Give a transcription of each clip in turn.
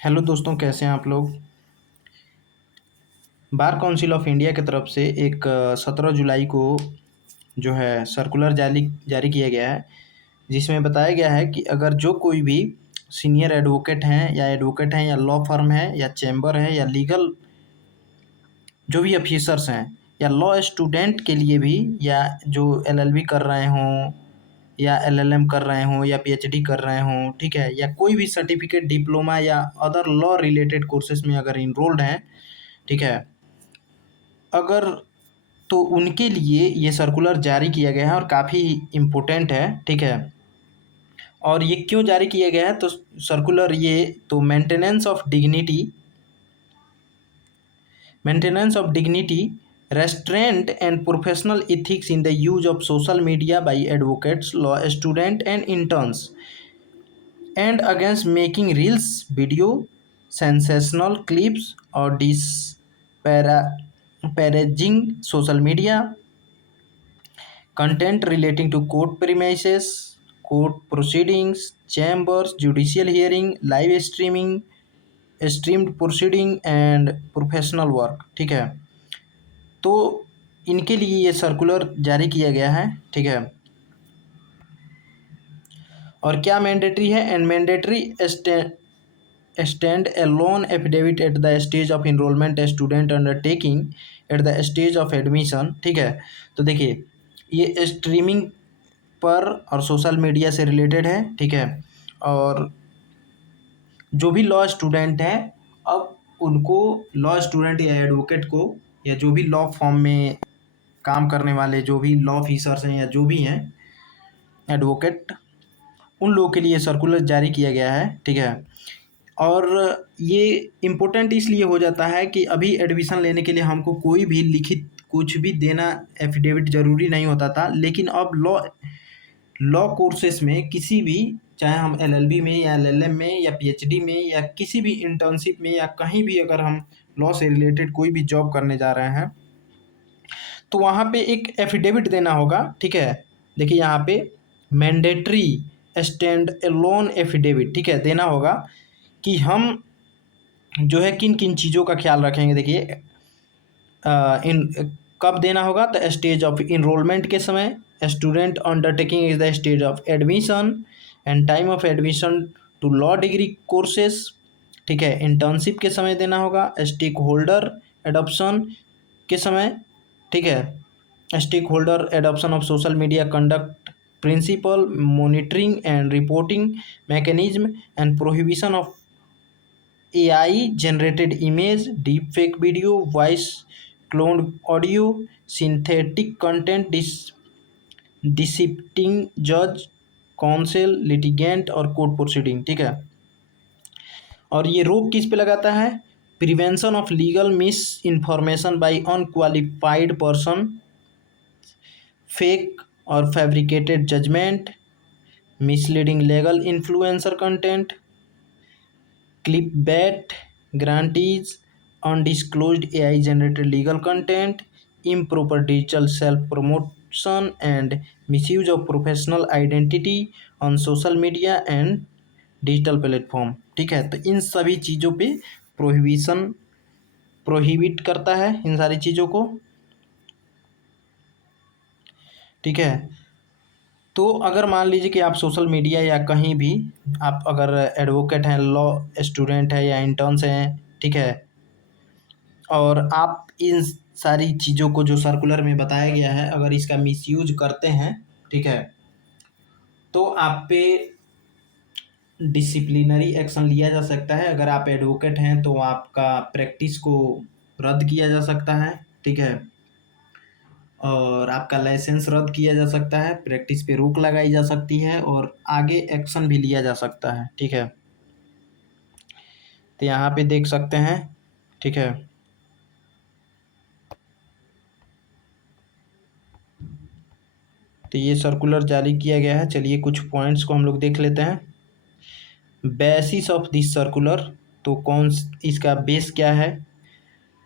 Hello दोस्तों, कैसे हैं आप लोग। बार काउंसिल ऑफ इंडिया की तरफ से एक 17 जुलाई को जो है सर्कुलर जारी जारी किया गया है, जिसमें बताया गया है कि अगर जो कोई भी सीनियर एडवोकेट हैं या लॉ फर्म है या चैम्बर है या लीगल जो भी ऑफिसर्स हैं या लॉ स्टूडेंट के लिए भी, या जो एलएलबी कर रहे हों या एलएलएम कर रहे हों या पीएचडी कर रहे हों, ठीक है, या कोई भी सर्टिफिकेट डिप्लोमा या अदर लॉ रिलेटेड कोर्सेज में अगर इनरोल्ड हैं, ठीक है, अगर तो उनके लिए ये सर्कुलर जारी किया गया है और काफ़ी इम्पोर्टेंट है, ठीक है। और ये क्यों जारी किया गया है, तो सर्कुलर ये तो maintenance of dignity, restraint and professional ethics in the use of social media by advocates, law students and interns, and against making reels, video, sensational clips or disparaging social media content relating to court premises, court proceedings, chambers, judicial hearing, live streaming, streamed proceeding and professional work, ठीक है। तो इनके लिए ये circular जारी किया गया है, ठीक है। और क्या मैंडेटरी है, and mandatory stand alone affidavit at the stage of enrolment student undertaking at the stage of admission, ठीक है। तो देखिए, ये स्ट्रीमिंग पर और सोशल मीडिया से रिलेटेड है, ठीक है। और जो भी लॉ स्टूडेंट हैं, अब उनको लॉ स्टूडेंट या एडवोकेट को, या जो भी लॉ फॉर्म में काम करने वाले जो भी लॉ ऑफिसर्स हैं या जो भी हैं एडवोकेट, उन लोगों के लिए सर्कुलर जारी किया गया है, ठीक है। और ये इम्पोर्टेंट इसलिए हो जाता है कि अभी एडमिशन लेने के लिए हमको कोई भी लिखित कुछ भी देना, एफिडेविट ज़रूरी नहीं होता था, लेकिन अब लॉ कोर्सेस में किसी भी, चाहे हम एलएलबी में या एलएलएम में या पीएचडी में या किसी भी इंटर्नशिप में या कहीं भी अगर हम लॉ से रिलेटेड कोई भी जॉब करने जा रहे हैं, तो वहाँ पे एक एफिडेविट देना होगा, ठीक है। देखिए यहाँ पे मैंडेटरी स्टैंड एलोन एफिडेविट, ठीक है, देना होगा कि हम जो है किन किन चीज़ों का ख्याल रखेंगे। देखिए इन कब देना होगा, तो स्टेज ऑफ इनरोलमेंट के समय, student undertaking is the stage of admission and time of admission to law degree courses, ठीक है। इंटर्नशिप के समय देना होगा, स्टेक होल्डर एडॉप्शन के समय, ठीक है। Stakeholder adoption of social media conduct principle, monitoring and reporting mechanism and prohibition of AI generated image, deepfake video, voice cloned audio, synthetic content, deceiving जज, कौंसिल, लिटिगेंट और court proceeding, ठीक है। और ये रोक किस पे लगाता है, prevention of legal misinformation by unqualified person, fake और fabricated judgement, misleading legal influencer content, clickbait, grantees, undisclosed AI generated legal content, improper digital self promotion and misuse of professional identity on social media and digital platform, ठीक है। तो इन सभी चीज़ों पे prohibit करता है इन सारी चीज़ों को, ठीक है। तो अगर मान लीजिए कि आप सोशल मीडिया या कहीं भी, आप अगर एडवोकेट हैं, लॉ स्टूडेंट है या इंटर्न्स हैं, ठीक है, और आप इन सारी चीज़ों को जो सर्कुलर में बताया गया है, अगर इसका मिसयूज करते हैं, ठीक है, तो आप पे डिसिप्लिनरी एक्शन लिया जा सकता है। अगर आप एडवोकेट हैं तो आपका प्रैक्टिस को रद्द किया जा सकता है, ठीक है, और आपका लाइसेंस रद्द किया जा सकता है, प्रैक्टिस पे रोक लगाई जा सकती है और आगे एक्शन भी लिया जा सकता है, ठीक है। तो यहाँ पे देख सकते हैं, ठीक है। तो ये सर्कुलर जारी किया गया है। चलिए कुछ पॉइंट्स को हम लोग देख लेते हैं। बेसिस ऑफ दिस सर्कुलर, तो कौन इसका बेस क्या है,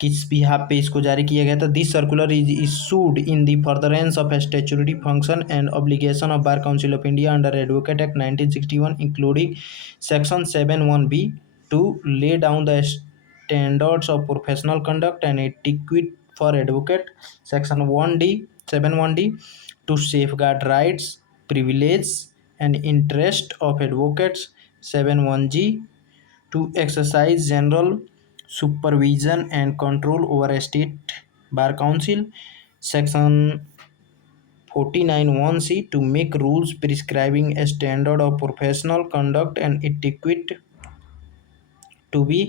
किस बिहाफ पे इसको जारी किया गया था। This circular is issued in the furtherance of statutory function and obligation of bar council of India under advocate act 1961 including section 7(1)(b) to lay down the standards of professional conduct and etiquette for advocate. Section 1D 7(1)(d) to safeguard rights, privileges and interest of advocates. 7(1)(g) to exercise general supervision and control over a state bar council. Section 49(1)(c) to make rules prescribing a standard of professional conduct and etiquette to be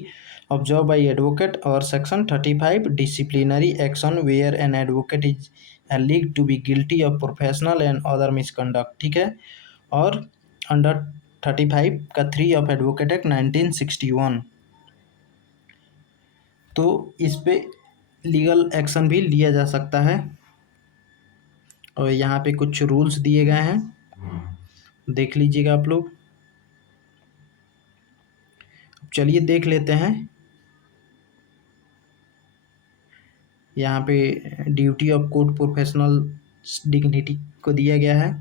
observed by advocate. और section 35 disciplinary action where an advocate is alleged to be guilty of professional and other misconduct, ठीक है। और under 35 का 3 of advocate act 1961, तो इस पे legal action भी लिया जा सकता है। और यहाँ पे कुछ रूल्स दिए गए हैं, देख लीजिएगा आप लोग। चलिए देख लेते हैं। यहाँ पे duty of court professional dignity को दिया गया है।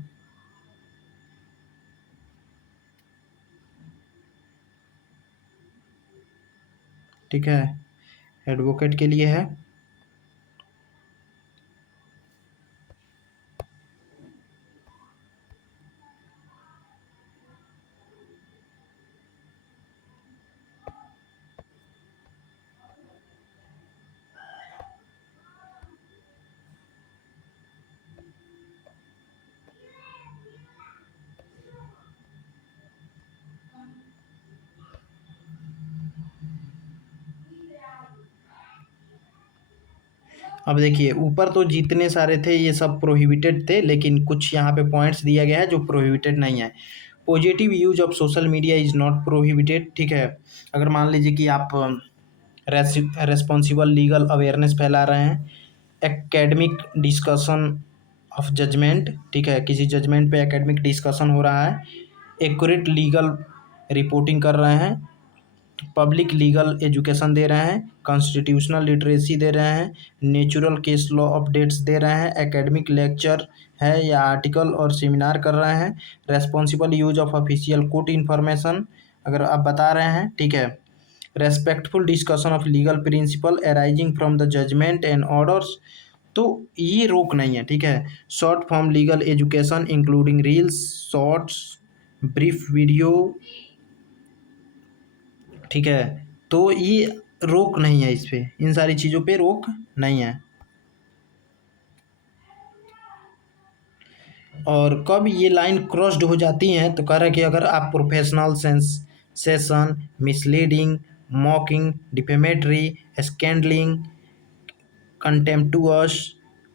ठीक है, एडवोकेट के लिए है। अब देखिए ऊपर तो जितने सारे थे ये सब प्रोहिबिटेड थे, लेकिन कुछ यहाँ पे पॉइंट्स दिया गया है जो प्रोहिबिटेड नहीं है। Positive use of social media is not prohibited, ठीक है। अगर मान लीजिए कि आप रेस्पॉन्सिबल लीगल अवेयरनेस फैला रहे हैं, एकेडमिक डिस्कशन ऑफ जजमेंट, ठीक है, किसी जजमेंट पे एकेडमिक डिस्कशन हो रहा है, एक्यूरेट लीगल रिपोर्टिंग कर रहे हैं, पब्लिक लीगल एजुकेशन दे रहे हैं, कॉन्स्टिट्यूशनल लिटरेसी दे रहे हैं, नेचुरल केस लॉ अपडेट्स दे रहे हैं, एकेडमिक लेक्चर है या आर्टिकल और सेमिनार कर रहे हैं, responsible use of official court information अगर आप बता रहे हैं, ठीक है, respectful discussion of legal principle arising from the judgment and orders, तो ये रोक नहीं है, ठीक है। Short form legal education including reels, shorts, brief video, ठीक है, तो ये रोक नहीं है, इस पे इन सारी चीज़ों पे रोक नहीं है। और कब ये लाइन क्रॉस्ड हो जाती हैं तो कह रहा है कि अगर आप professional sensation, misleading, mocking, defamatory, scandalising, contemptuous,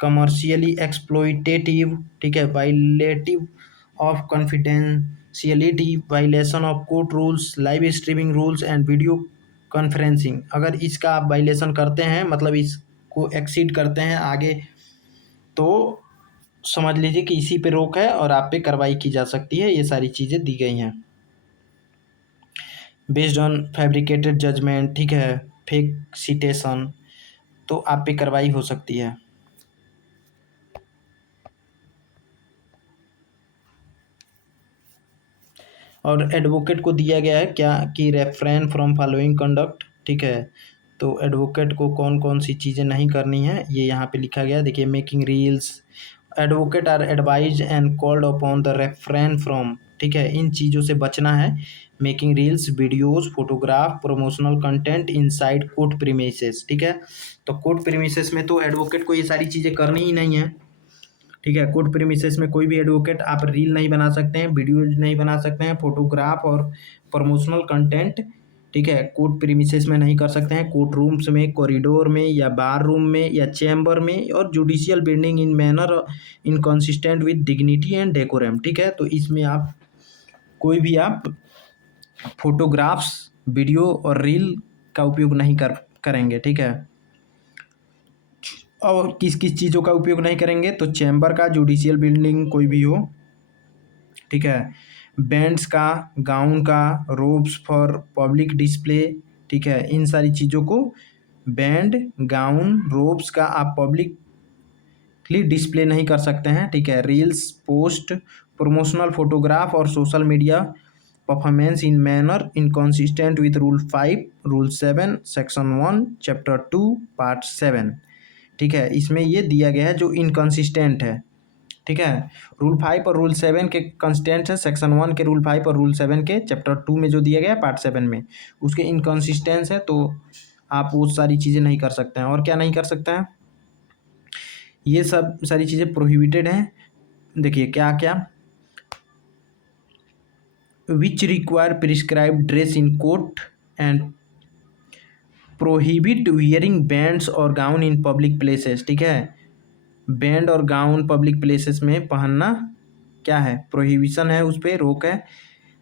commercially exploitative, ठीक है, violative of confidentiality, violation of court rules, live streaming rules and video conferencing, अगर इसका आप वायलेशन करते हैं, मतलब इसको एक्सीड करते हैं आगे, तो समझ लीजिए कि इसी पे रोक है और आप पे कार्रवाई की जा सकती है। ये सारी चीज़ें दी गई हैं। बेस्ड ऑन फैब्रिकेटेड जजमेंट, ठीक है, फेक सिटेशन, तो आप पे कार्रवाई हो सकती है। और एडवोकेट को दिया गया है क्या कि रेफ्रेन फ्रॉम फॉलोइंग कंडक्ट, ठीक है, तो एडवोकेट को कौन कौन सी चीज़ें नहीं करनी है ये यहाँ पे लिखा गया है। देखिए, making reels, advocate are advise and called upon the refrain from, ठीक है, इन चीज़ों से बचना है। Making reels, videos, photograph, promotional content inside court premises, ठीक है, तो कोर्ट प्रीमिसेस में तो एडवोकेट को ये सारी चीज़ें करनी ही नहीं है, ठीक है। कोर्ट प्रीमिसेस में कोई भी एडवोकेट आप रील नहीं बना सकते हैं, वीडियो नहीं बना सकते हैं, फोटोग्राफ और प्रमोशनल कंटेंट, ठीक है, कोर्ट प्रीमिसेस में नहीं कर सकते हैं। कोर्ट रूम्स में, कॉरिडोर में या बार रूम में या चैम्बर में, और judicial building in manner inconsistent with dignity and decorum, ठीक है, तो इसमें आप कोई भी आप फोटोग्राफ्स, वीडियो और रील का उपयोग नहीं करेंगे, ठीक है। और किस किस चीज़ों का उपयोग नहीं करेंगे, तो चैम्बर का, जुडिशियल बिल्डिंग कोई भी हो, ठीक है, बैंड्स का, गाउन का, रोब्स फॉर पब्लिक डिस्प्ले, ठीक है, इन सारी चीज़ों को, बैंड, गाउन, रोब्स का आप पब्लिकली डिस्प्ले नहीं कर सकते हैं, ठीक है। रील्स, पोस्ट, प्रमोशनल फोटोग्राफ और social media performance in manner inconsistent with rule 5, rule 7, section 1, chapter 2, part 7। ठीक है, इसमें ये दिया गया है जो इनकॉन्सिस्टेंट है। ठीक है, रूल 5 और रूल 7 के कंस्टेंट है, सेक्शन 1 के रूल 5 और रूल 7 के चैप्टर 2 में जो दिया गया है पार्ट 7 में, उसके इनकॉन्सिस्टेंस है, तो आप वो सारी चीज़ें नहीं कर सकते हैं। और क्या नहीं कर सकते हैं, ये सब सारी चीज़ें प्रोहिबिटेड हैं। देखिए क्या क्या, which require prescribe dress in court and prohibit wearing bands और गाउन इन पब्लिक प्लेसेस। ठीक है, बैंड और गाउन पब्लिक प्लेसेस में पहनना क्या है, प्रोहिबिशन है, उस पर रोक है।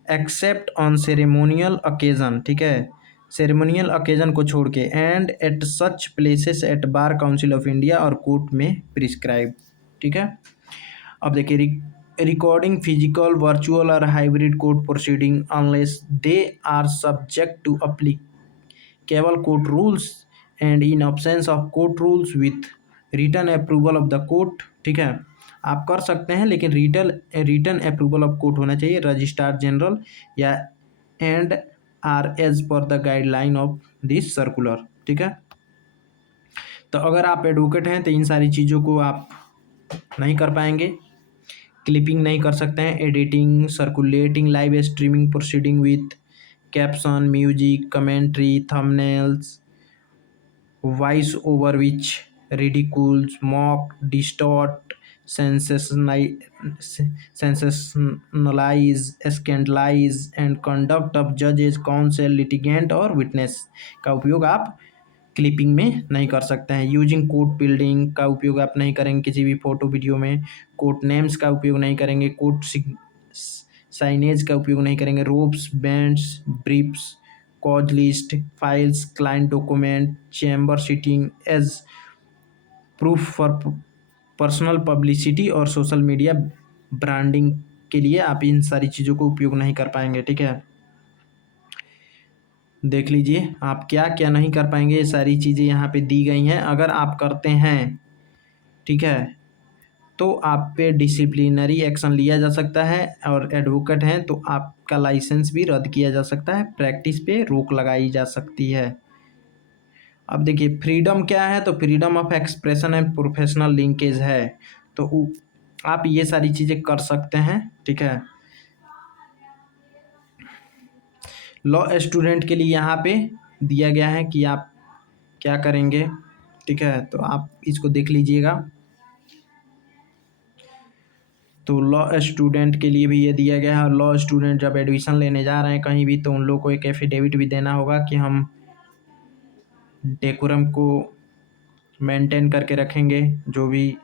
एक्सेप्ट ऑन सेरेमोनियल ओकेजन, ठीक है, सेरेमोनियल ओकेजन को छोड़ के, and at such places at bar council of India और कोर्ट में प्रिस्क्राइब। ठीक है, अब देखिए, रिकॉर्डिंग फिजिकल, वर्चुअल और hybrid court proceeding unless they are subject to केवल court rules and in absence of court rules with written approval of the court. ठीक है, आप कर सकते हैं लेकिन रिटन अप्रूवल ऑफ कोर्ट होना चाहिए, रजिस्ट्रार जनरल या एंड आर एज पर the guideline of this circular. ठीक है, तो अगर आप एडवोकेट हैं तो इन सारी चीज़ों को आप नहीं कर पाएंगे। क्लिपिंग नहीं कर सकते हैं, editing, circulating live streaming proceeding with caption, music, commentary, thumbnails, voice over which ridicules, mock, distort, sensationalize, scandalize and conduct of judges, counsel, litigant और witness का उपयोग आप क्लिपिंग में नहीं कर सकते हैं। यूजिंग कोर्ट बिल्डिंग का उपयोग आप नहीं करेंगे किसी भी फोटो वीडियो में। कोर्ट नेम्स का उपयोग नहीं करेंगे। कोर्ट साइनेज का उपयोग नहीं करेंगे। Robes, bands, briefs, cause list, files, client document, chamber seating as proof for personal publicity और सोशल मीडिया ब्रांडिंग के लिए आप इन सारी चीज़ों को उपयोग नहीं कर पाएंगे। ठीक है, देख लीजिए आप क्या क्या नहीं कर पाएंगे, ये सारी चीज़ें यहाँ पे दी गई हैं। अगर आप करते हैं, ठीक है, तो आप पे डिसिप्लिनरी एक्शन लिया जा सकता है, और एडवोकेट हैं तो आपका लाइसेंस भी रद्द किया जा सकता है, प्रैक्टिस पे रोक लगाई जा सकती है। अब देखिए फ्रीडम क्या है, तो freedom of expression and professional linkage है, तो आप ये सारी चीज़ें कर सकते हैं। ठीक है, लॉ स्टूडेंट के लिए यहाँ पे दिया गया है कि आप क्या करेंगे। ठीक है, तो आप इसको देख लीजिएगा। तो लॉ स्टूडेंट के लिए भी ये दिया गया है, और लॉ स्टूडेंट जब एडमिशन लेने जा रहे हैं कहीं भी, तो उन लोग को एक एफिडेविट भी देना होगा कि हम डेकोरम को मेंटेन करके रखेंगे जो भी,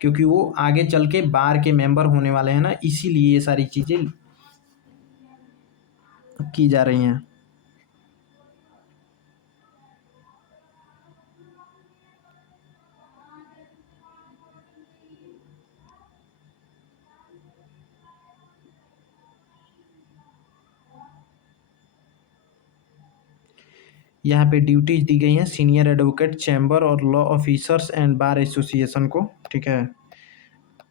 क्योंकि वो आगे चल के बार के मेंबर होने वाले हैं ना, इसीलिए ये सारी चीज़ें की जा रही हैं। यहाँ पे ड्यूटीज दी गई हैं सीनियर एडवोकेट चैम्बर और law officers and bar association को। ठीक है,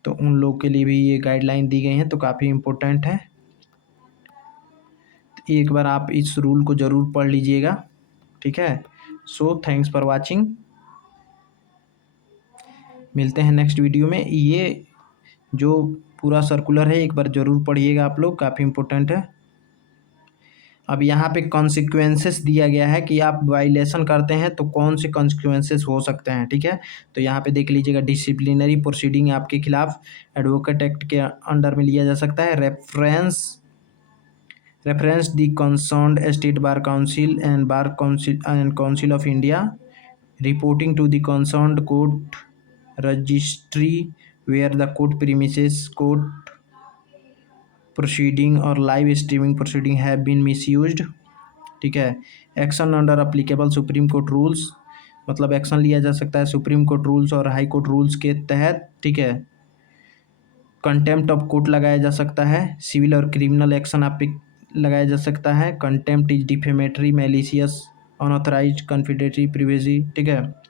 तो उन लोग के लिए भी ये गाइडलाइन दी गई हैं, तो काफ़ी इम्पोर्टेंट है। एक बार आप इस रूल को ज़रूर पढ़ लीजिएगा। ठीक है, सो थैंक्स फॉर वाचिंग, मिलते हैं नेक्स्ट वीडियो में। ये जो पूरा सर्कुलर है एक बार ज़रूर पढ़िएगा आप लोग, काफ़ी इम्पोर्टेंट है। अब यहाँ पे कॉन्सिक्वेंसेस दिया गया है कि आप वायलेशन करते हैं तो कौन से कॉन्सिक्वेंसेस हो सकते हैं। ठीक है, तो यहाँ पे देख लीजिएगा, डिसिप्लिनरी प्रोसीडिंग आपके खिलाफ एडवोकेट एक्ट के अंडर में लिया जा सकता है। Reference the concerned state bar council and council of India reporting to the concerned court registry where the court premises court proceeding और live streaming proceeding have been misused. ठीक है, action under applicable supreme court rules, मतलब action लिया जा सकता है supreme court rules और high court rules के तहत। ठीक है, कंटेम्प्ट ऑफ कोर्ट लगाया जा सकता है, सिविल और क्रिमिनल एक्शन आप पे लगाया जा सकता है। Contempt is defamatory, malicious, unauthorised, confidentiality, privacy. ठीक है,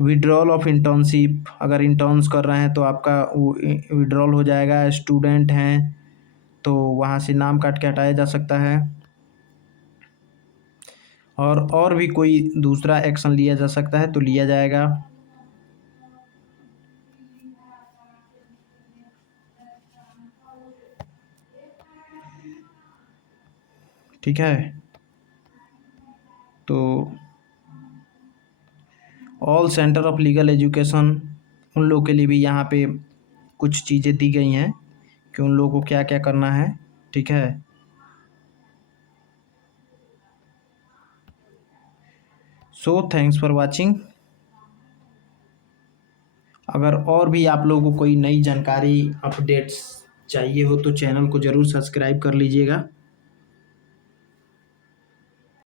विड्रॉल ऑफ इंटर्नशिप, अगर इंटर्न्स कर रहे हैं तो आपका वो विड्रॉल हो जाएगा। स्टूडेंट हैं तो वहाँ से नाम काट के हटाया जा सकता है। और भी कोई दूसरा एक्शन लिया जा सकता है तो लिया जाएगा। ठीक है, तो all centre of legal education उन लोगों के लिए भी यहाँ पे कुछ चीज़ें दी गई हैं कि उन लोगों को क्या क्या करना है। ठीक है, सो थैंक्स फॉर वाचिंग। अगर और भी आप लोगों को कोई नई जानकारी अपडेट्स चाहिए हो तो चैनल को ज़रूर सब्सक्राइब कर लीजिएगा।